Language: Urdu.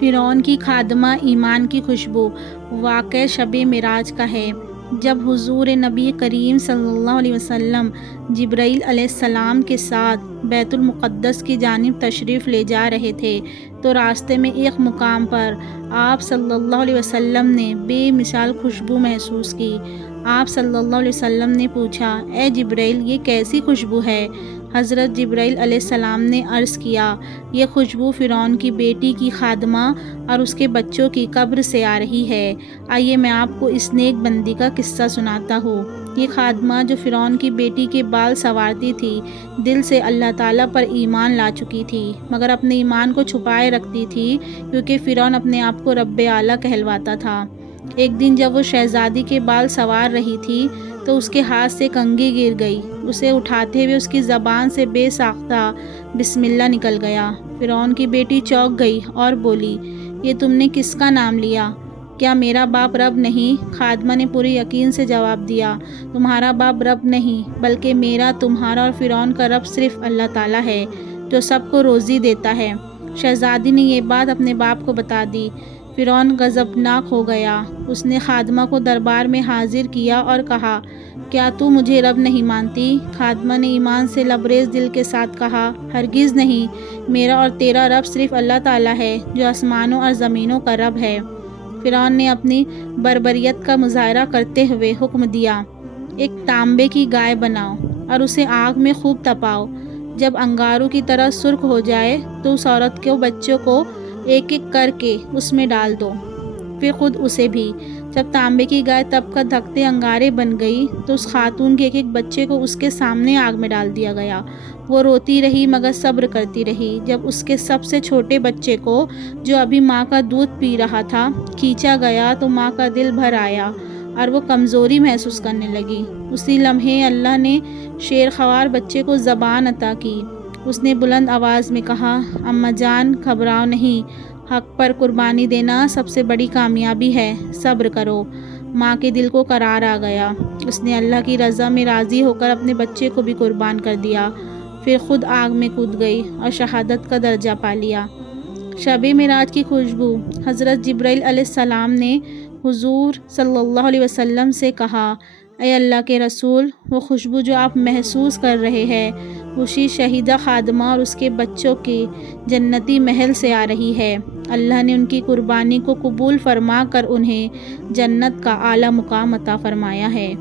فرعون کی خادمہ ایمان کی خوشبو۔ واقعہ شب معراج کا ہے، جب حضور نبی کریم صلی اللہ علیہ وسلم جبرائیل علیہ السلام کے ساتھ بیت المقدس کی جانب تشریف لے جا رہے تھے تو راستے میں ایک مقام پر آپ صلی اللہ علیہ وسلم نے بے مثال خوشبو محسوس کی۔ آپ صلی اللہ علیہ وسلم نے پوچھا، اے جبرائیل، یہ کیسی خوشبو ہے؟ حضرت جبرائیل علیہ السلام نے عرض کیا، یہ خوشبو فرعون کی بیٹی کی خادمہ اور اس کے بچوں کی قبر سے آ رہی ہے۔ آئیے میں آپ کو اس نیک بندی کا قصہ سناتا ہوں۔ یہ خادمہ جو فرعون کی بیٹی کے بال سنوارتی تھی، دل سے اللہ تعالیٰ پر ایمان لا چکی تھی، مگر اپنے ایمان کو چھپائے رکھتی تھی کیونکہ فرعون اپنے آپ کو رب اعلیٰ کہلواتا تھا۔ ایک دن جب وہ شہزادی کے بال سنوار رہی تھی تو اس کے ہاتھ سے کنگھی گر گئی۔ اسے اٹھاتے ہوئے اس کی زبان سے بے ساختہ بسم اللہ نکل گیا۔ فرعون کی بیٹی چونک گئی اور بولی، یہ تم نے کس کا نام لیا؟ کیا میرا باپ رب نہیں؟ خادمہ نے پورے یقین سے جواب دیا، تمہارا باپ رب نہیں، بلکہ میرا، تمہارا اور فرعون کا رب صرف اللہ تعالیٰ ہے جو سب کو روزی دیتا ہے۔ شہزادی نے یہ بات اپنے باپ کو بتا دی۔ فرعون غضبناک ہو گیا۔ اس نے خادمہ کو دربار میں حاضر کیا اور کہا، کیا تو مجھے رب نہیں مانتی؟ خادمہ نے ایمان سے لبریز دل کے ساتھ کہا، ہرگز نہیں، میرا اور تیرا رب صرف اللہ تعالیٰ ہے جو آسمانوں اور زمینوں کا رب ہے۔ فرعون نے اپنی بربریت کا مظاہرہ کرتے ہوئے حکم دیا، ایک تانبے کی گائے بناؤ اور اسے آگ میں خوب تپاؤ۔ جب انگاروں کی طرح سرخ ہو جائے تو اس عورت کے بچوں کو ایک ایک کر کے اس میں ڈال دو، پھر خود اسے بھی۔ جب تانبے کی گائے تپ کر دھکتے انگارے بن گئی تو اس خاتون کے ایک ایک بچے کو اس کے سامنے آگ میں ڈال دیا گیا۔ وہ روتی رہی مگر صبر کرتی رہی۔ جب اس کے سب سے چھوٹے بچے کو، جو ابھی ماں کا دودھ پی رہا تھا، کھینچا گیا تو ماں کا دل بھر آیا اور وہ کمزوری محسوس کرنے لگی۔ اسی لمحے اللہ نے شیرخوار بچے کو زبان عطا کی۔ اس نے بلند آواز میں کہا، اماں جان، گھبراؤ نہیں، حق پر قربانی دینا سب سے بڑی کامیابی ہے، صبر کرو۔ ماں کے دل کو قرار آ گیا۔ اس نے اللہ کی رضا میں راضی ہو کر اپنے بچے کو بھی قربان کر دیا، پھر خود آگ میں کود گئی اور شہادت کا درجہ پا لیا۔ شب معراج کی خوشبو۔ حضرت جبرائیل علیہ السلام نے حضور صلی اللہ علیہ وسلم سے کہا، اے اللہ کے رسول، وہ خوشبو جو آپ محسوس کر رہے ہیں، اسی شہیدہ خادمہ اور اس کے بچوں کے جنتی محل سے آ رہی ہے۔ اللہ نے ان کی قربانی کو قبول فرما کر انہیں جنت کا اعلیٰ مقام عطا فرمایا ہے۔